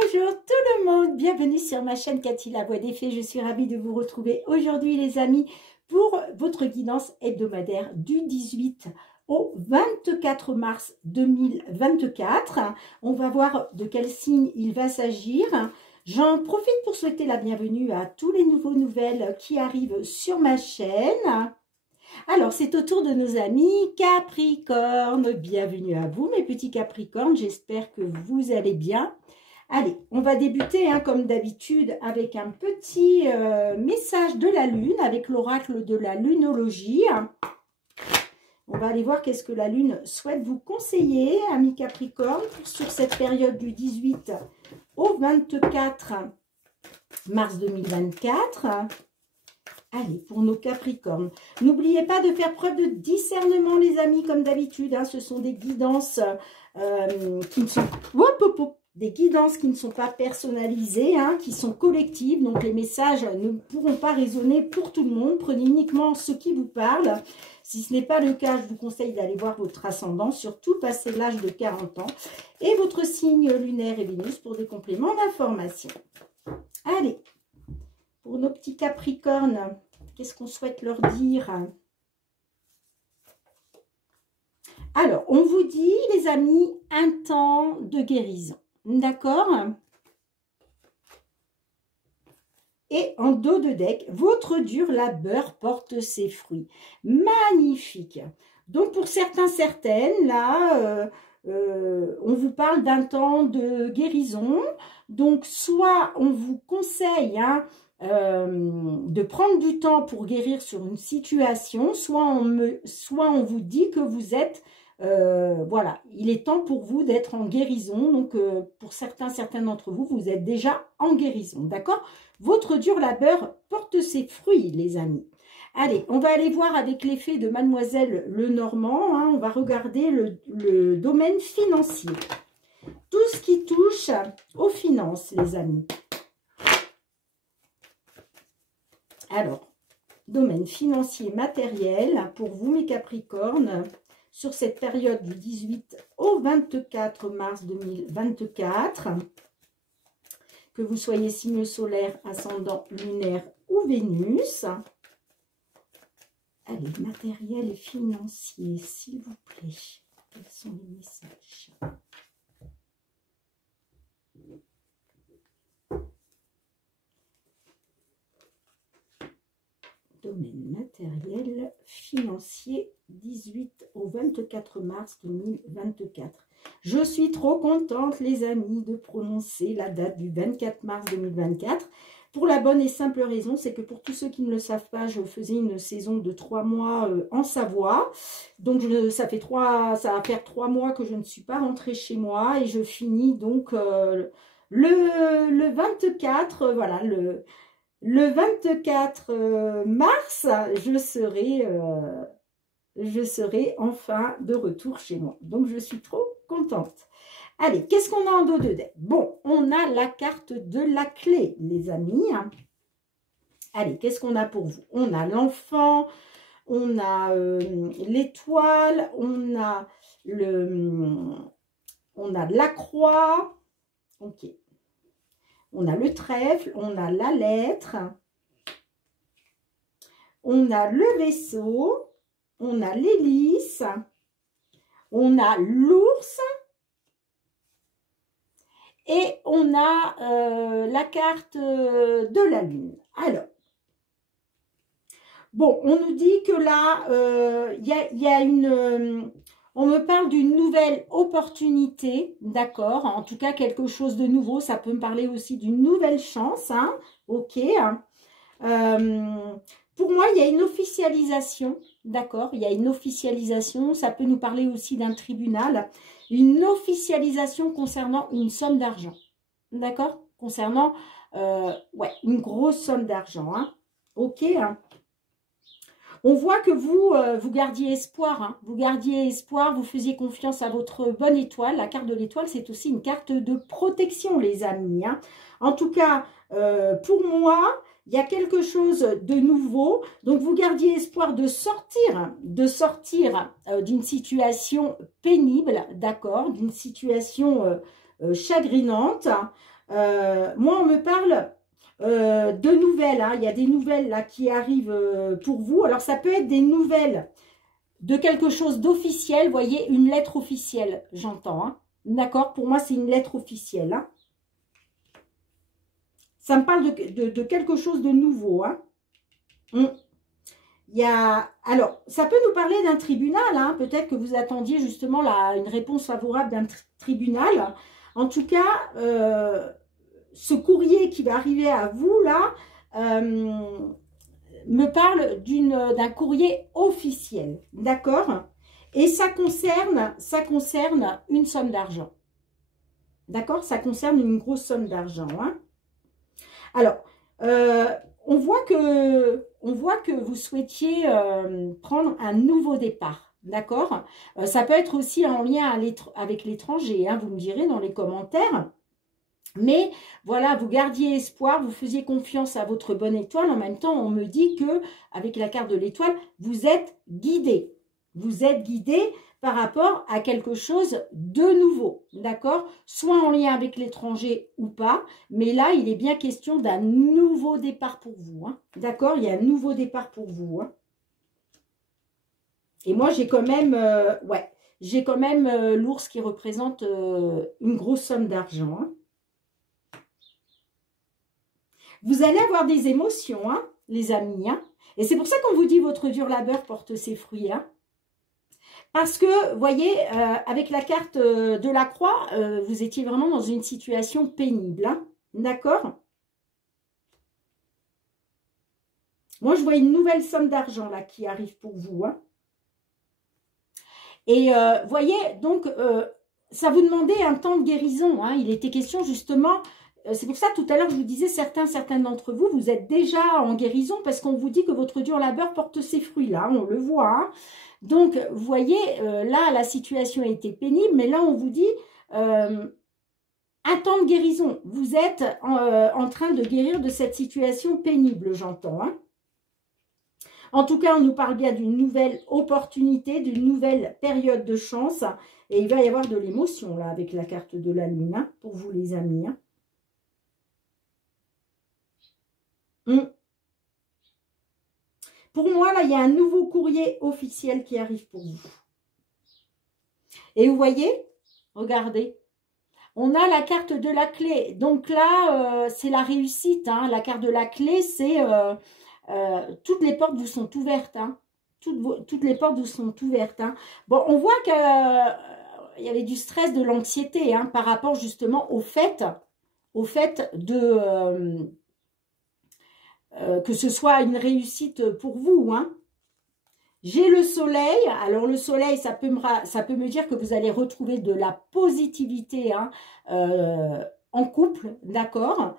Bonjour tout le monde, bienvenue sur ma chaîne Cathy la Voix des Fées. Je suis ravie de vous retrouver aujourd'hui les amis pour votre guidance hebdomadaire du 18 au 24 mars 2024. On va voir de quel signe il va s'agir. J'en profite pour souhaiter la bienvenue à tous les nouvelles qui arrivent sur ma chaîne. Alors, c'est au tour de nos amis Capricorne. Bienvenue à vous, mes petits Capricornes. J'espère que vous allez bien. Allez, on va débuter, comme d'habitude, avec un petit message de la Lune, avec l'oracle de la lunologie. On va aller voir qu'est-ce que la Lune souhaite vous conseiller, amis Capricorne, sur cette période du 18 au 24 mars 2024. Allez, pour nos Capricornes, n'oubliez pas de faire preuve de discernement, les amis, comme d'habitude. Ce sont des guidances qui ne sont... des guidances qui ne sont pas personnalisées, qui sont collectives. Donc, les messages ne pourront pas résonner pour tout le monde. Prenez uniquement ce qui vous parle. Si ce n'est pas le cas, je vous conseille d'aller voir votre ascendant, surtout passé l'âge de 40 ans, et votre signe lunaire et Vénus pour des compléments d'information. Allez, pour nos petits Capricornes, qu'est-ce qu'on souhaite leur dire? Alors, on vous dit, les amis, un temps de guérison. D'accord? Et en dos de deck, votre dur labeur porte ses fruits. Magnifique. Donc, pour certains, certaines, là, on vous parle d'un temps de guérison. Donc, soit on vous conseille de prendre du temps pour guérir sur une situation, soit on vous dit que vous êtes... voilà, il est temps pour vous d'être en guérison. Donc, pour certains d'entre vous, vous êtes déjà en guérison, d'accord? Votre dur labeur porte ses fruits, les amis. Allez, on va aller voir avec l'effet de Mademoiselle Lenormand. On va regarder le domaine financier. Tout ce qui touche aux finances, les amis. Alors, domaine financier matériel pour vous, mes Capricornes, sur cette période du 18 au 24 mars 2024, que vous soyez signe solaire, ascendant, lunaire ou Vénus. Allez, matériel et financier, s'il vous plaît. Quels sont les messages? Domaine matériel, financier, 18 au 24 mars 2024. Je suis trop contente, les amis, de prononcer la date du 24 mars 2024. Pour la bonne et simple raison, c'est que pour tous ceux qui ne le savent pas, je faisais une saison de 3 mois en Savoie. Donc, ça va faire 3 mois que je ne suis pas rentrée chez moi. Et je finis donc le 24, voilà, le 24 mars, je serai enfin de retour chez moi. Donc, je suis trop contente. Allez, qu'est-ce qu'on a en dos de deck? Bon, on a la carte de la clé, les amis. Allez, qu'est-ce qu'on a pour vous? On a l'enfant, on a l'étoile, on a la croix. Ok. On a le trèfle, on a la lettre, on a le vaisseau, on a l'hélice, on a l'ours et on a la carte de la lune. Alors, bon, on nous dit que là, y a une... on me parle d'une nouvelle opportunité, d'accord? En tout cas, quelque chose de nouveau. Ça peut me parler aussi d'une nouvelle chance, ok. Pour moi, il y a une officialisation, d'accord? Il y a une officialisation. Ça peut nous parler aussi d'un tribunal. Une officialisation concernant une somme d'argent, d'accord? Concernant, ouais, une grosse somme d'argent, ok. On voit que vous gardiez espoir, vous gardiez espoir, vous faisiez confiance à votre bonne étoile. La carte de l'étoile, c'est aussi une carte de protection, les amis. En tout cas, pour moi, il y a quelque chose de nouveau. Donc, vous gardiez espoir de sortir d'une situation pénible, d'accord, d'une situation chagrinante. Moi, on me parle de nouvelles. Hein. Il y a des nouvelles là qui arrivent pour vous. Alors, ça peut être des nouvelles de quelque chose d'officiel. Vous voyez, une lettre officielle, j'entends. Hein. D'accord? Pour moi, c'est une lettre officielle. Hein. Ça me parle de quelque chose de nouveau. Hein. Il y a, alors, ça peut nous parler d'un tribunal. Hein. Peut-être que vous attendiez justement une réponse favorable d'un tribunal. En tout cas, ce courrier qui va arriver à vous, là, me parle d'un courrier officiel. D'accord? Et ça concerne une somme d'argent. D'accord? Ça concerne une grosse somme d'argent. Hein. Alors, on voit que vous souhaitiez prendre un nouveau départ. D'accord? Ça peut être aussi en lien avec l'étranger. Hein, vous me direz dans les commentaires. Mais voilà, vous gardiez espoir, vous faisiez confiance à votre bonne étoile. En même temps, on me dit que avec la carte de l'étoile, vous êtes guidé. Vous êtes guidé par rapport à quelque chose de nouveau, d'accord? Soit en lien avec l'étranger ou pas, mais là, il est bien question d'un nouveau départ pour vous, hein, d'accord? Il y a un nouveau départ pour vous, hein. Et moi, j'ai quand même, j'ai quand même l'ours qui représente une grosse somme d'argent, hein. Vous allez avoir des émotions, hein, les amis, hein. Et c'est pour ça qu'on vous dit votre dur labeur porte ses fruits, hein. Parce que, vous voyez, avec la carte de la croix, vous étiez vraiment dans une situation pénible. Hein, d'accord? Moi, je vois une nouvelle somme d'argent là qui arrive pour vous. Hein. Et vous voyez, donc, ça vous demandait un temps de guérison. Hein, il était question justement... C'est pour ça, tout à l'heure, je vous disais, certains d'entre vous, vous êtes déjà en guérison parce qu'on vous dit que votre dur labeur porte ses fruits. Là, on le voit. Hein. Donc, vous voyez, là, la situation a été pénible, mais là, on vous dit un temps de guérison. Vous êtes en train de guérir de cette situation pénible, j'entends. Hein. En tout cas, on nous parle bien d'une nouvelle opportunité, d'une nouvelle période de chance. Et il va y avoir de l'émotion, là, avec la carte de la lune, hein, pour vous, les amis. Hein. Pour moi, là, il y a un nouveau courrier officiel qui arrive pour vous. Et vous voyez, regardez, on a la carte de la clé. Donc là, c'est la réussite. Hein. La carte de la clé, c'est toutes les portes vous sont ouvertes. Hein. Toutes les portes vous sont ouvertes. Hein. Bon, on voit qu'il y avait du stress, de l'anxiété hein, par rapport justement au fait de... que ce soit une réussite pour vous. Hein. J'ai le soleil. Alors, le soleil, ça peut me dire que vous allez retrouver de la positivité hein, en couple, d'accord.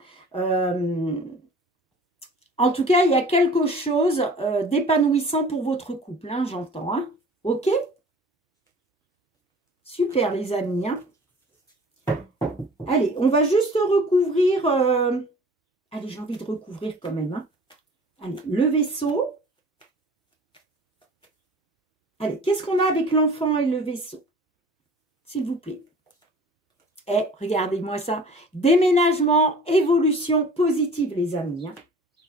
En tout cas, il y a quelque chose d'épanouissant pour votre couple, hein, j'entends. Hein. Ok? Super, les amis. Hein. Allez, on va juste recouvrir... Allez, j'ai envie de recouvrir quand même. Hein. Allez, le vaisseau. Allez, qu'est-ce qu'on a avec l'enfant et le vaisseau? S'il vous plaît. Eh, regardez-moi ça. Déménagement, évolution positive, les amis. Hein.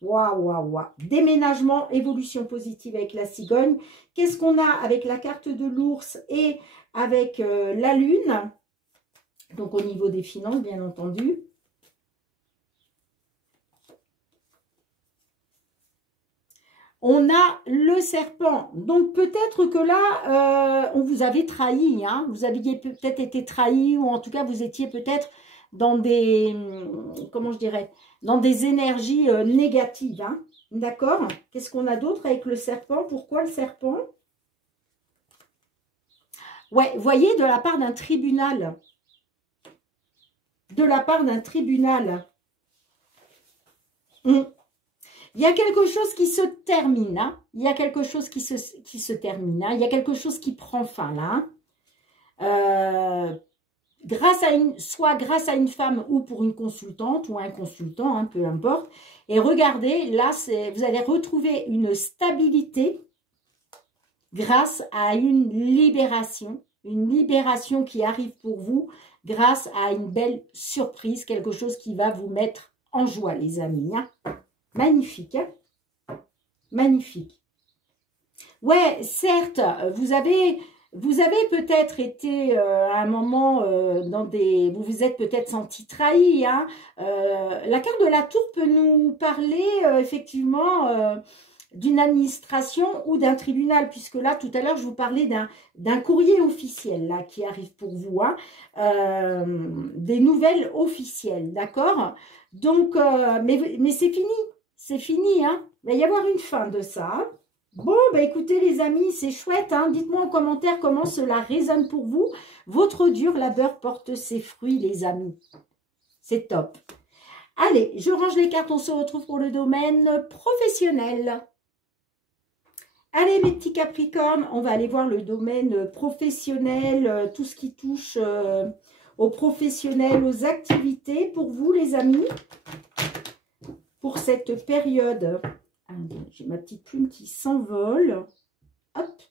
Waouh, waouh, waouh. Déménagement, évolution positive avec la cigogne. Qu'est-ce qu'on a avec la carte de l'ours et avec la lune? Donc, au niveau des finances, bien entendu. On a le serpent. Donc, peut-être que là, on vous avait trahi. Hein. Vous aviez peut-être été trahi ou en tout cas, vous étiez peut-être dans des, comment je dirais, dans des énergies négatives. Hein. D'accord? Qu'est-ce qu'on a d'autre avec le serpent? Pourquoi le serpent? Ouais, vous voyez, de la part d'un tribunal. De la part d'un tribunal. Il y a quelque chose qui se termine, hein. Il y a quelque chose qui se termine, hein. Il y a quelque chose qui prend fin, là. Hein. Soit grâce à une femme ou pour une consultante ou un consultant, hein, peu importe. Et regardez, là, vous allez retrouver une stabilité grâce à une libération qui arrive pour vous grâce à une belle surprise, quelque chose qui va vous mettre en joie, les amis. Hein. Magnifique, hein? Magnifique. Ouais, certes, vous avez peut-être été à un moment dans des... Vous vous êtes peut-être senti trahi. Hein. La carte de la tour peut nous parler effectivement d'une administration ou d'un tribunal, puisque là, tout à l'heure, je vous parlais d'un courrier officiel là qui arrive pour vous. Hein. Des nouvelles officielles, d'accord? Donc, mais c'est fini. C'est fini. Hein. Il va y avoir une fin de ça. Hein. Bon, bah écoutez les amis, c'est chouette, hein. Dites-moi en commentaire comment cela résonne pour vous. Votre dur labeur porte ses fruits, les amis. C'est top. Allez, je range les cartes, on se retrouve pour le domaine professionnel. Allez mes petits Capricornes, on va aller voir le domaine professionnel, tout ce qui touche aux professionnels, aux activités pour vous les amis. Pour cette période... J'ai ma petite plume qui s'envole. Hop.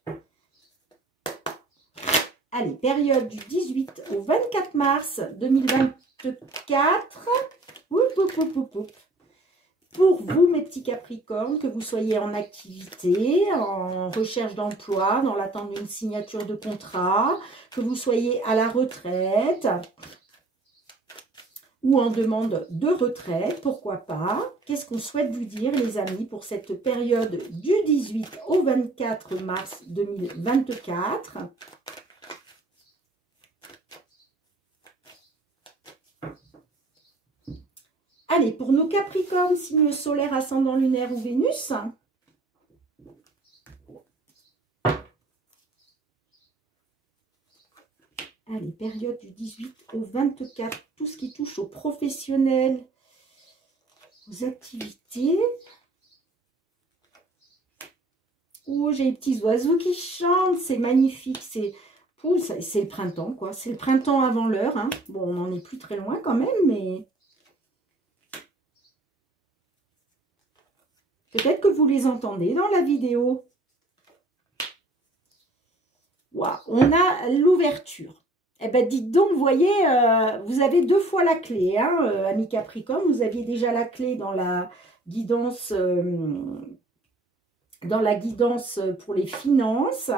Allez, période du 18 au 24 mars 2024. Pour vous, mes petits Capricornes, que vous soyez en activité, en recherche d'emploi, dans l'attente d'une signature de contrat, que vous soyez à la retraite ou en demande de retraite, pourquoi pas. Qu'est-ce qu'on souhaite vous dire, les amis, pour cette période du 18 au 24 mars 2024 ? Allez, pour nos Capricornes, signe solaire, ascendant lunaire ou Vénus. Allez, période du 18 au 24, tout ce qui touche aux professionnels, aux activités. Oh, j'ai les petits oiseaux qui chantent, c'est magnifique, c'est le printemps, quoi. C'est le printemps avant l'heure, hein. Bon, on n'en est plus très loin quand même, mais... Peut-être que vous les entendez dans la vidéo. Waouh, on a l'ouverture. Eh bien, dites donc, vous voyez, vous avez 2 fois la clé, hein, amis Capricorne. Vous aviez déjà la clé dans la guidance, pour les finances.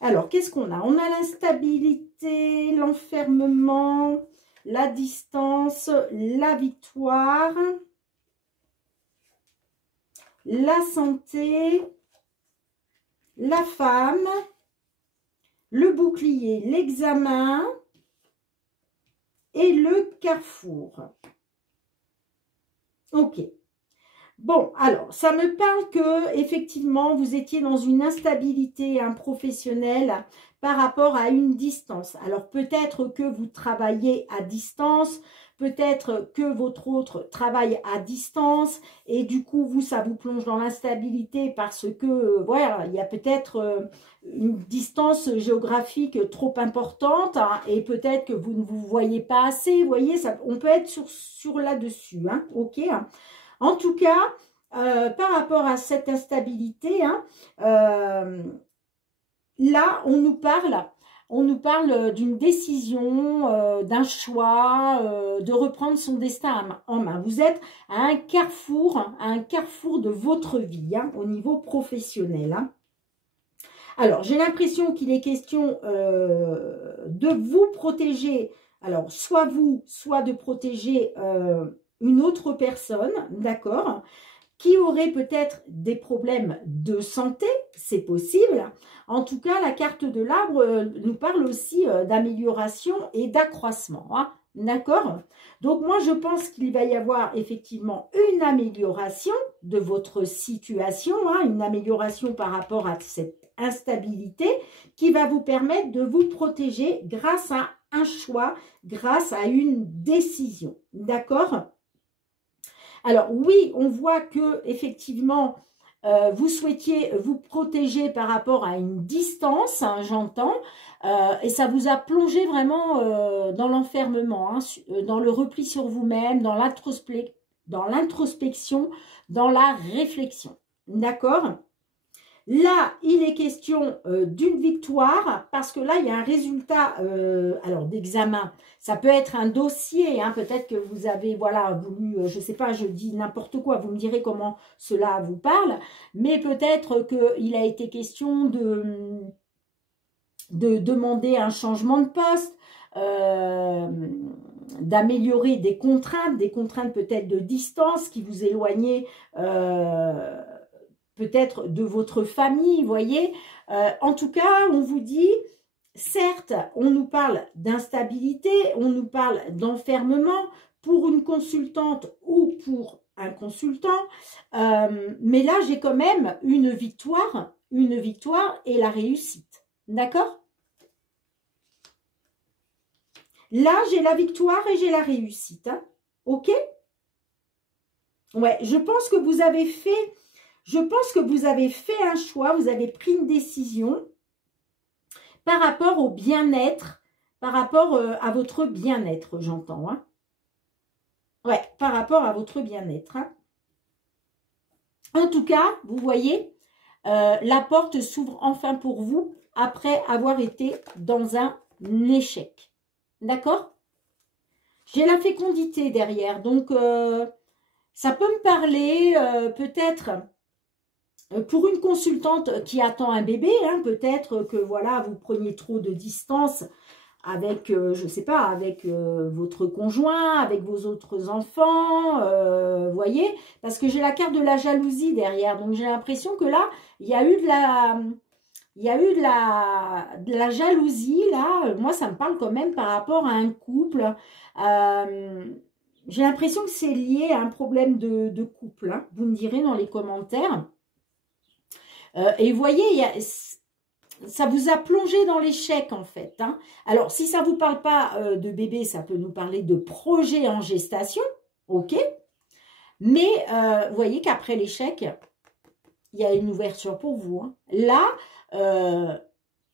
Alors, qu'est-ce qu'on a? On a l'instabilité, l'enfermement, la distance, la victoire, la santé, la femme, le bouclier, l'examen et le carrefour. Ok. Bon, alors, ça me parle que effectivement vous étiez dans une instabilité professionnelle par rapport à une distance. Alors, peut-être que vous travaillez à distance, peut-être que votre autre travaille à distance et du coup, vous, ça vous plonge dans l'instabilité parce que, voilà, il y a peut-être une distance géographique trop importante hein, et peut-être que vous ne vous voyez pas assez. Vous voyez, ça, on peut être sur là-dessus, hein, ok. En tout cas, par rapport à cette instabilité, hein, là, on nous parle d'une décision, d'un choix, de reprendre son destin en main. Vous êtes à un carrefour de votre vie, hein, au niveau professionnel. Hein. Alors, j'ai l'impression qu'il est question de vous protéger, alors soit vous, soit de protéger une autre personne, d'accord, qui aurait peut-être des problèmes de santé, c'est possible. En tout cas, la carte de l'arbre nous parle aussi d'amélioration et d'accroissement, hein, d'accord. Donc, moi, je pense qu'il va y avoir effectivement une amélioration de votre situation, hein, une amélioration par rapport à cette instabilité qui va vous permettre de vous protéger grâce à un choix, grâce à une décision, d'accord. Alors oui, on voit que effectivement vous souhaitiez vous protéger par rapport à une distance, hein, j'entends, et ça vous a plongé vraiment dans l'enfermement, hein, dans le repli sur vous-même, dans l'introspection, dans la réflexion, d'accord. Là, il est question d'une victoire parce que là, il y a un résultat alors d'examen. Ça peut être un dossier, hein, peut-être que vous avez voilà, voulu, je ne sais pas, je dis n'importe quoi, vous me direz comment cela vous parle, mais peut-être qu'il a été question de demander un changement de poste, d'améliorer des contraintes peut-être de distance qui vous éloignaient peut-être de votre famille, vous voyez. En tout cas, on vous dit, certes, on nous parle d'instabilité, on nous parle d'enfermement pour une consultante ou pour un consultant, mais là, j'ai quand même une victoire et la réussite. D'accord? Là, j'ai la victoire et j'ai la réussite. Hein? Ok? Ouais, je pense que vous avez fait un choix, vous avez pris une décision par rapport au bien-être, par rapport à votre bien-être, j'entends. Hein? Ouais, par rapport à votre bien-être. Hein? En tout cas, vous voyez, la porte s'ouvre enfin pour vous après avoir été dans un échec. D'accord? J'ai la fécondité derrière, donc ça peut me parler peut-être pour une consultante qui attend un bébé, hein, peut-être que voilà, vous preniez trop de distance avec, je ne sais pas, avec votre conjoint, avec vos autres enfants, voyez, parce que j'ai la carte de la jalousie derrière, donc j'ai l'impression que là, il y a eu de la jalousie, là, moi ça me parle quand même par rapport à un couple, j'ai l'impression que c'est lié à un problème de couple, hein, vous me direz dans les commentaires. Et vous voyez, ça vous a plongé dans l'échec en fait. Hein. Alors, si ça ne vous parle pas de bébé, ça peut nous parler de projet en gestation, ok. Mais vous voyez qu'après l'échec, il y a une ouverture pour vous. Hein. Là,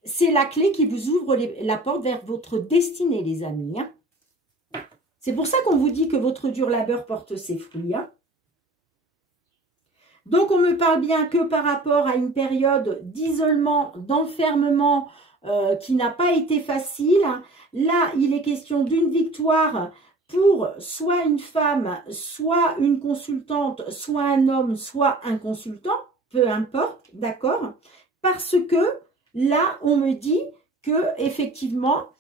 c'est la clé qui vous ouvre la porte vers votre destinée, les amis. Hein. C'est pour ça qu'on vous dit que votre dur labeur porte ses fruits. Hein. Donc, on me parle bien que par rapport à une période d'isolement, d'enfermement qui n'a pas été facile. Là, il est question d'une victoire pour soit une femme, soit une consultante, soit un homme, soit un consultant, peu importe, d'accord? Parce que là, on me dit que effectivement,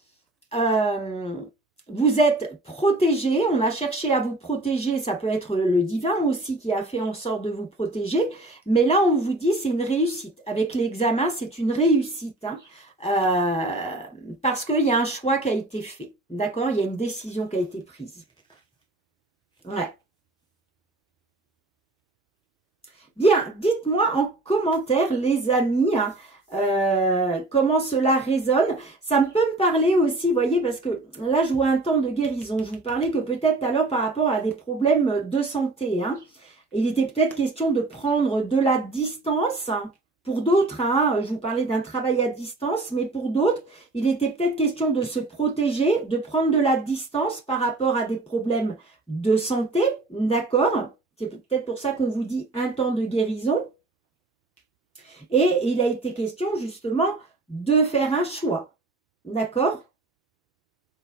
vous êtes protégé, on a cherché à vous protéger, ça peut être le divin aussi qui a fait en sorte de vous protéger, mais là on vous dit c'est une réussite, avec l'examen c'est une réussite, hein, parce qu'il y a un choix qui a été fait, d'accord, il y a une décision qui a été prise. Ouais. Bien, dites-moi en commentaire les amis, hein, comment cela résonne. Ça peut me parler aussi, vous voyez, parce que là, je vois un temps de guérison. Je vous parlais que peut-être alors par rapport à des problèmes de santé. Hein, il était peut-être question de prendre de la distance. Hein, pour d'autres, hein, je vous parlais d'un travail à distance, mais pour d'autres, il était peut-être question de se protéger, de prendre de la distance par rapport à des problèmes de santé, d'accord? C'est peut-être pour ça qu'on vous dit un temps de guérison. Et il a été question justement de faire un choix, d'accord?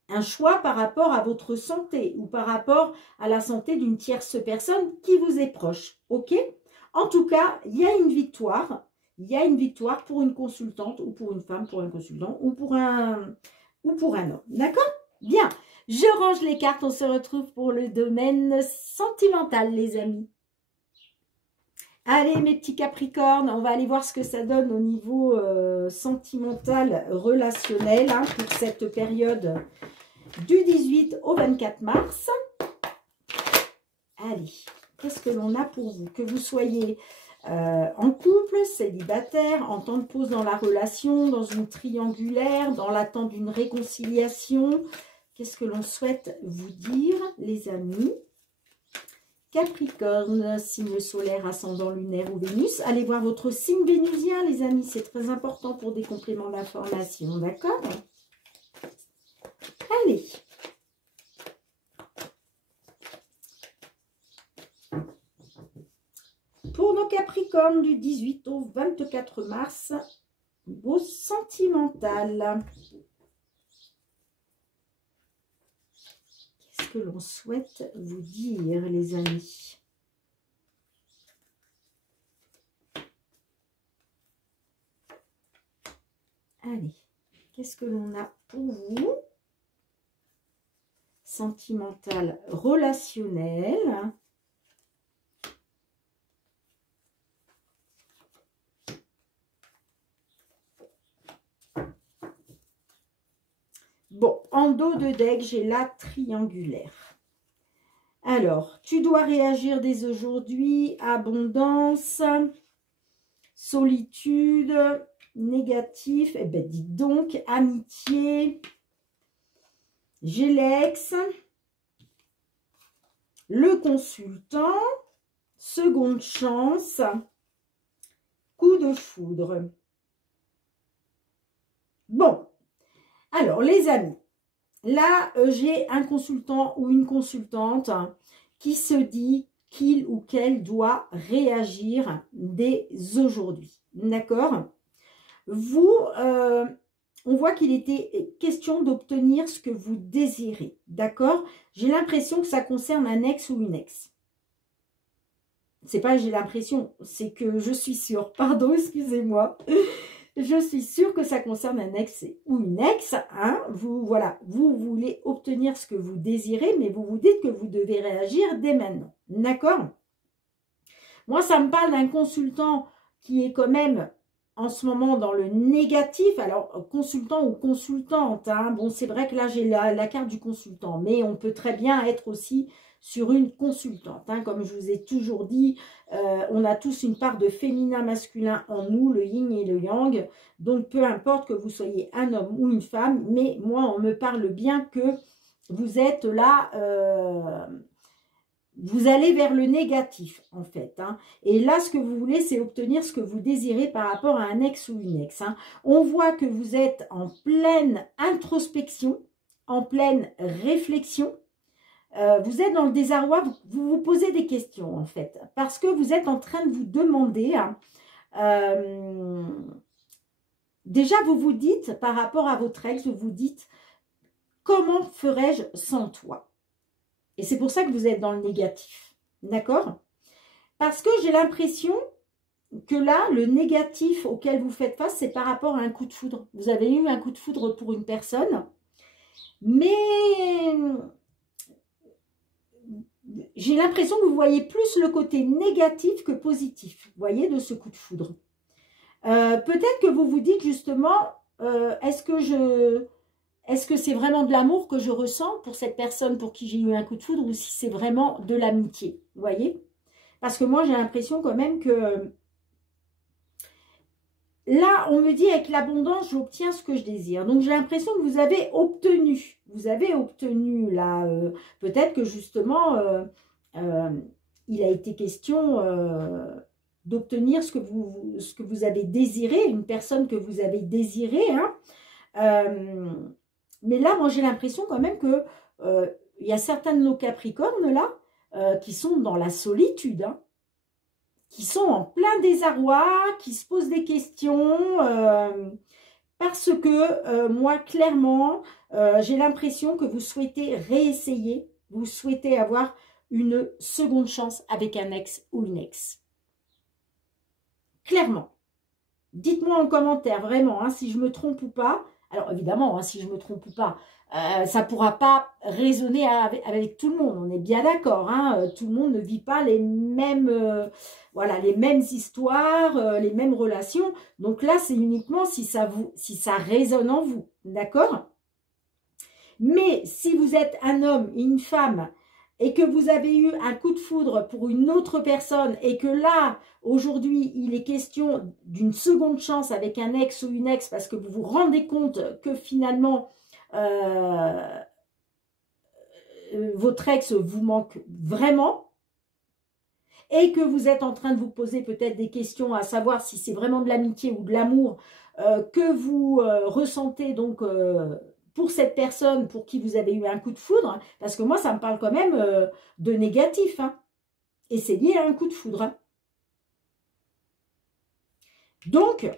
Un choix par rapport à votre santé ou par rapport à la santé d'une tierce personne qui vous est proche, ok? En tout cas, il y a une victoire. Il y a une victoire pour une consultante ou pour une femme, pour un consultant ou pour un homme, d'accord? Bien, je range les cartes, on se retrouve pour le domaine sentimental, les amis. Allez, mes petits Capricornes, on va aller voir ce que ça donne au niveau sentimental, relationnel, hein, pour cette période du 18 au 24 mars. Allez, qu'est-ce que l'on a pour vous? Que vous soyez en couple, célibataire, en temps de pause dans la relation, dans une triangulaire, dans l'attente d'une réconciliation. Qu'est-ce que l'on souhaite vous dire, les amis? Capricorne, signe solaire, ascendant lunaire ou Vénus. Allez voir votre signe vénusien, les amis. C'est très important pour des compléments d'information. D'accord? Allez. Pour nos Capricornes du 18 au 24 mars, vos sentimentales. Qu'est-ce que l'on souhaite vous dire, les amis? Allez, qu'est-ce que l'on a pour vous? Sentimental, relationnel. Bon, en dos de deck, j'ai la triangulaire. Alors, tu dois réagir dès aujourd'hui. Abondance, solitude, négatif. Eh bien, dites donc, amitié. J'ai l'ex, le consultant, seconde chance, coup de foudre. Bon, alors les amis, là j'ai un consultant ou une consultante qui se dit qu'il ou qu'elle doit réagir dès aujourd'hui. D'accord? Vous... on voit qu'il était question d'obtenir ce que vous désirez. D'accord? J'ai l'impression que ça concerne un ex ou une ex. C'est pas j'ai l'impression, c'est que je suis sûre. Pardon, excusez-moi. Je suis sûre que ça concerne un ex ou une ex. Hein? Voilà, vous voulez obtenir ce que vous désirez, mais vous vous dites que vous devez réagir dès maintenant. D'accord? Moi, ça me parle d'un consultant qui est quand même... en ce moment dans le négatif, alors consultant ou consultante, hein, bon c'est vrai que là j'ai la carte du consultant, mais on peut très bien être aussi sur une consultante, hein, comme je vous ai toujours dit, on a tous une part de féminin masculin en nous, le yin et le yang, donc peu importe que vous soyez un homme ou une femme, mais moi on me parle bien que vous êtes là... vous allez vers le négatif, en fait. Hein. Et là, ce que vous voulez, c'est obtenir ce que vous désirez par rapport à un ex ou une ex. Hein. On voit que vous êtes en pleine introspection, en pleine réflexion. Vous êtes dans le désarroi, vous vous posez des questions, en fait. Parce que vous êtes en train de vous demander... Hein, déjà, vous vous dites, par rapport à votre ex, vous vous dites, comment ferais-je sans toi ? Et c'est pour ça que vous êtes dans le négatif. D'accord? Parce que j'ai l'impression que là, le négatif auquel vous faites face, c'est par rapport à un coup de foudre. Vous avez eu un coup de foudre pour une personne, mais j'ai l'impression que vous voyez plus le côté négatif que positif, vous voyez, de ce coup de foudre. Peut-être que vous vous dites justement, est-ce que c'est vraiment de l'amour que je ressens pour cette personne pour qui j'ai eu un coup de foudre ou si c'est vraiment de l'amitié, vous voyez? Parce que moi, j'ai l'impression quand même que là, on me dit avec l'abondance, j'obtiens ce que je désire. Donc, j'ai l'impression que vous avez obtenu. Vous avez obtenu, là, peut-être que justement, il a été question d'obtenir ce que vous avez désiré, une personne que vous avez désirée, hein. Mais là, moi, j'ai l'impression quand même que il y a certains de nos Capricornes, là, qui sont dans la solitude, hein, qui sont en plein désarroi, qui se posent des questions, parce que, moi, clairement, j'ai l'impression que vous souhaitez réessayer, vous souhaitez avoir une seconde chance avec un ex ou une ex. Clairement. Dites-moi en commentaire, vraiment, hein, si je me trompe ou pas. Alors, évidemment, hein, si je me trompe ou pas, ça ne pourra pas résonner avec tout le monde. On est bien d'accord. Hein, tout le monde ne vit pas les mêmes, voilà, les mêmes histoires, les mêmes relations. Donc là, c'est uniquement si ça résonne en vous. D'accord? Mais si vous êtes un homme et une femme et que vous avez eu un coup de foudre pour une autre personne et que là, aujourd'hui, il est question d'une seconde chance avec un ex ou une ex parce que vous vous rendez compte que finalement, votre ex vous manque vraiment et que vous êtes en train de vous poser peut-être des questions à savoir si c'est vraiment de l'amitié ou de l'amour que vous ressentez donc... pour cette personne pour qui vous avez eu un coup de foudre, hein, parce que moi, ça me parle quand même de négatif. Hein, et c'est lié à un coup de foudre. Hein. Donc,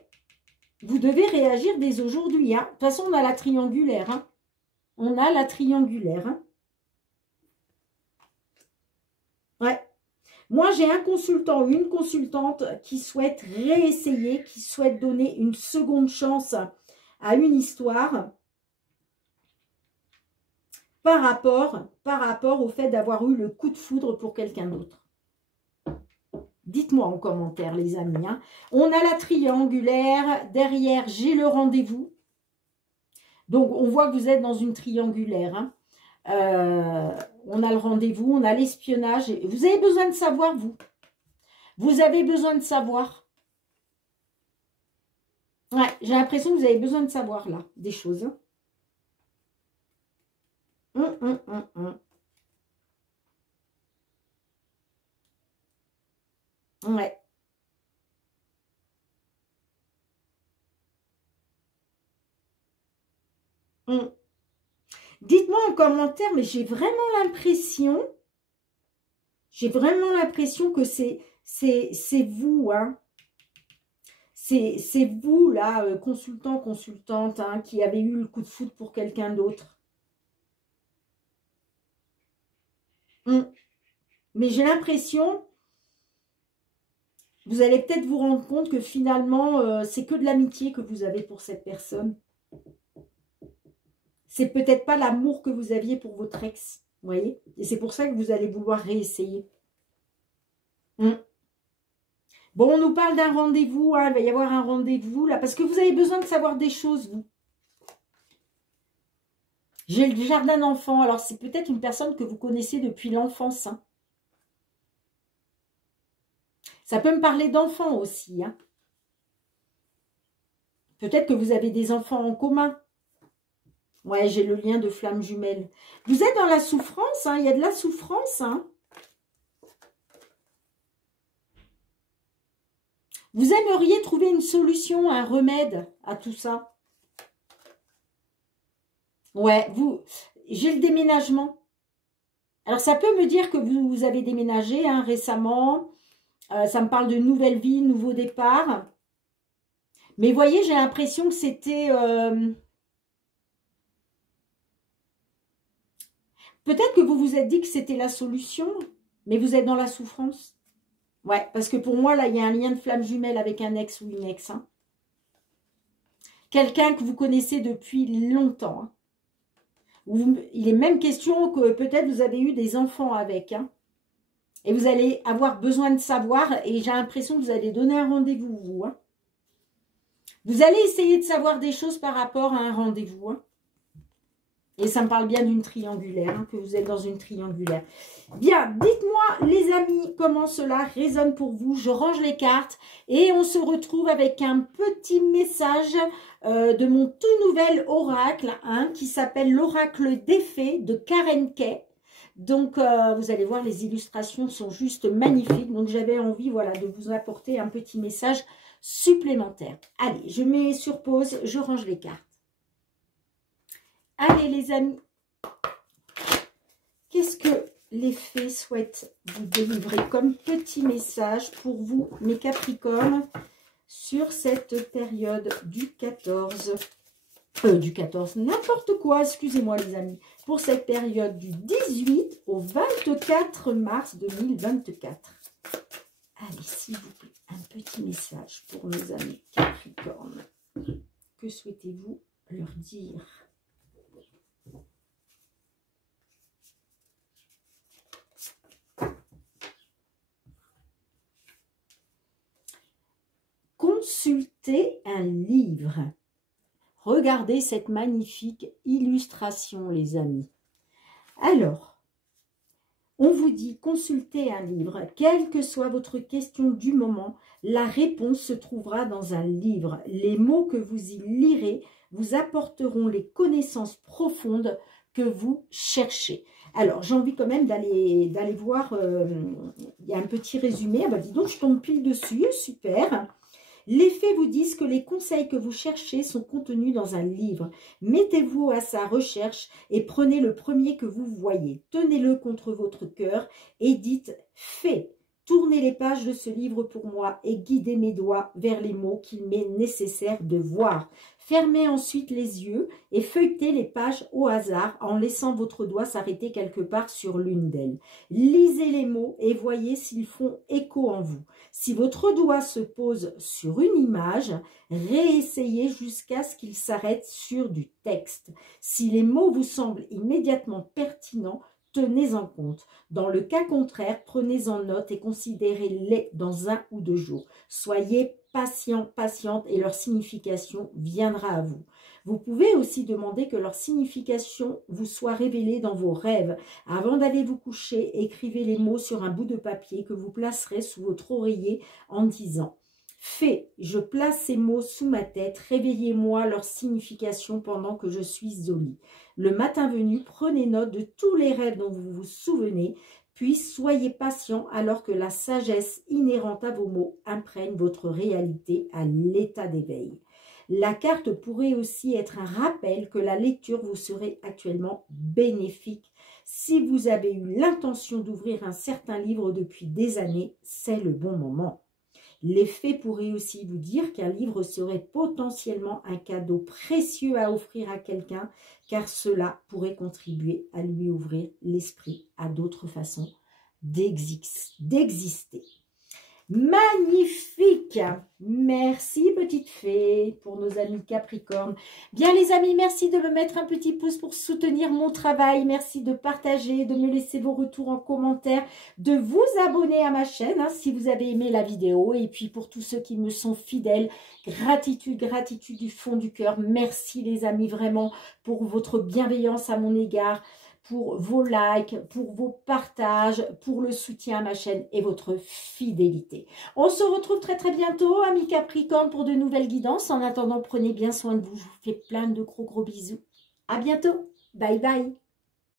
vous devez réagir dès aujourd'hui. Hein. De toute façon, on a la triangulaire. Hein. On a la triangulaire. Hein. Ouais. Moi, j'ai un consultant ou une consultante qui souhaite réessayer, qui souhaite donner une seconde chance à une histoire par rapport au fait d'avoir eu le coup de foudre pour quelqu'un d'autre. Dites-moi en commentaire, les amis. Hein. On a la triangulaire. Derrière, j'ai le rendez-vous. Donc, on voit que vous êtes dans une triangulaire. Hein. On a le rendez-vous, on a l'espionnage. Vous avez besoin de savoir, vous. Vous avez besoin de savoir. Ouais, j'ai l'impression que vous avez besoin de savoir, là, des choses. Hein. Ouais. Dites-moi en commentaire, mais j'ai vraiment l'impression que c'est vous, hein. C'est vous, là, consultant, consultante, hein, qui avez eu le coup de foudre pour quelqu'un d'autre. Mais j'ai l'impression, vous allez peut-être vous rendre compte que finalement, c'est que de l'amitié que vous avez pour cette personne. C'est peut-être pas l'amour que vous aviez pour votre ex, vous voyez. Et c'est pour ça que vous allez vouloir réessayer. Bon, on nous parle d'un rendez-vous, hein, il va y avoir un rendez-vous là, parce que vous avez besoin de savoir des choses, vous. J'ai le jardin d'enfants, alors c'est peut-être une personne que vous connaissez depuis l'enfance. Hein. Ça peut me parler d'enfants aussi. Hein. Peut-être que vous avez des enfants en commun. Ouais, j'ai le lien de flamme jumelle. Vous êtes dans la souffrance, hein, il y a de la souffrance. Hein. Vous aimeriez trouver une solution, un remède à tout ça. Ouais, j'ai le déménagement. Alors, ça peut me dire que vous avez déménagé hein, récemment. Ça me parle de nouvelle vie, nouveau départ. Mais vous voyez, j'ai l'impression que c'était... Peut-être que vous vous êtes dit que c'était la solution, mais vous êtes dans la souffrance. Ouais, parce que pour moi, là, il y a un lien de flamme jumelle avec un ex ou une ex. Hein. Quelqu'un que vous connaissez depuis longtemps. Hein. Il est même question que peut-être vous avez eu des enfants avec. Hein. Et vous allez avoir besoin de savoir. Et j'ai l'impression que vous allez donner un rendez-vous, vous. Hein. Vous allez essayer de savoir des choses par rapport à un rendez-vous. Hein. Et ça me parle bien d'une triangulaire, hein, que vous êtes dans une triangulaire. Bien, dites-moi les amis, comment cela résonne pour vous. Je range les cartes et on se retrouve avec un petit message de mon tout nouvel oracle, hein, qui s'appelle l'oracle des fées de Karen Kay. Donc, vous allez voir, les illustrations sont juste magnifiques. Donc, j'avais envie, voilà, de vous apporter un petit message supplémentaire. Allez, je mets sur pause, je range les cartes. Allez les amis, qu'est-ce que les fées souhaitent vous délivrer comme petit message pour vous, mes Capricornes, sur cette période du 14, n'importe quoi, excusez-moi les amis, pour cette période du 18 au 24 mars 2024. Allez, s'il vous plaît, un petit message pour nos amis Capricornes. Que souhaitez-vous leur dire ? Consultez un livre. Regardez cette magnifique illustration, les amis. Alors, on vous dit consultez un livre. Quelle que soit votre question du moment, la réponse se trouvera dans un livre. Les mots que vous y lirez vous apporteront les connaissances profondes que vous cherchez. Alors, j'ai envie quand même d'aller voir, il y a un petit résumé. Ah bah dis donc, je tombe pile dessus, super. Les fées vous disent que les conseils que vous cherchez sont contenus dans un livre. Mettez-vous à sa recherche et prenez le premier que vous voyez. Tenez-le contre votre cœur et dites « Fée, Tournez les pages de ce livre pour moi et guidez mes doigts vers les mots qu'il m'est nécessaire de voir. Fermez ensuite les yeux et feuilletez les pages au hasard en laissant votre doigt s'arrêter quelque part sur l'une d'elles. Lisez les mots et voyez s'ils font écho en vous. Si votre doigt se pose sur une image, réessayez jusqu'à ce qu'il s'arrête sur du texte. Si les mots vous semblent immédiatement pertinents, tenez en compte. Dans le cas contraire, prenez en note et considérez-les dans 1 ou 2 jours. Soyez patient, patiente et leur signification viendra à vous. Vous pouvez aussi demander que leur signification vous soit révélée dans vos rêves. Avant d'aller vous coucher, écrivez les mots sur un bout de papier que vous placerez sous votre oreiller en disant « Fait, je place ces mots sous ma tête, réveillez-moi leur signification pendant que je suis au lit. » Le matin venu, prenez note de tous les rêves dont vous vous souvenez, puis soyez patient alors que la sagesse inhérente à vos mots imprègne votre réalité à l'état d'éveil. La carte pourrait aussi être un rappel que la lecture vous serait actuellement bénéfique. Si vous avez eu l'intention d'ouvrir un certain livre depuis des années, c'est le bon moment. L'effet pourrait aussi vous dire qu'un livre serait potentiellement un cadeau précieux à offrir à quelqu'un, car cela pourrait contribuer à lui ouvrir l'esprit à d'autres façons d'exister. Magnifique! Merci petite fée pour nos amis Capricorne. Bien les amis, merci de me mettre un petit pouce pour soutenir mon travail. Merci de partager, de me laisser vos retours en commentaire, de vous abonner à ma chaîne si vous avez aimé la vidéo. Et puis pour tous ceux qui me sont fidèles, gratitude, gratitude du fond du cœur. Merci les amis vraiment pour votre bienveillance à mon égard, pour vos likes, pour vos partages, pour le soutien à ma chaîne et votre fidélité. On se retrouve très très bientôt, amis Capricorne, pour de nouvelles guidances. En attendant, prenez bien soin de vous. Je vous fais plein de gros bisous. À bientôt. Bye bye.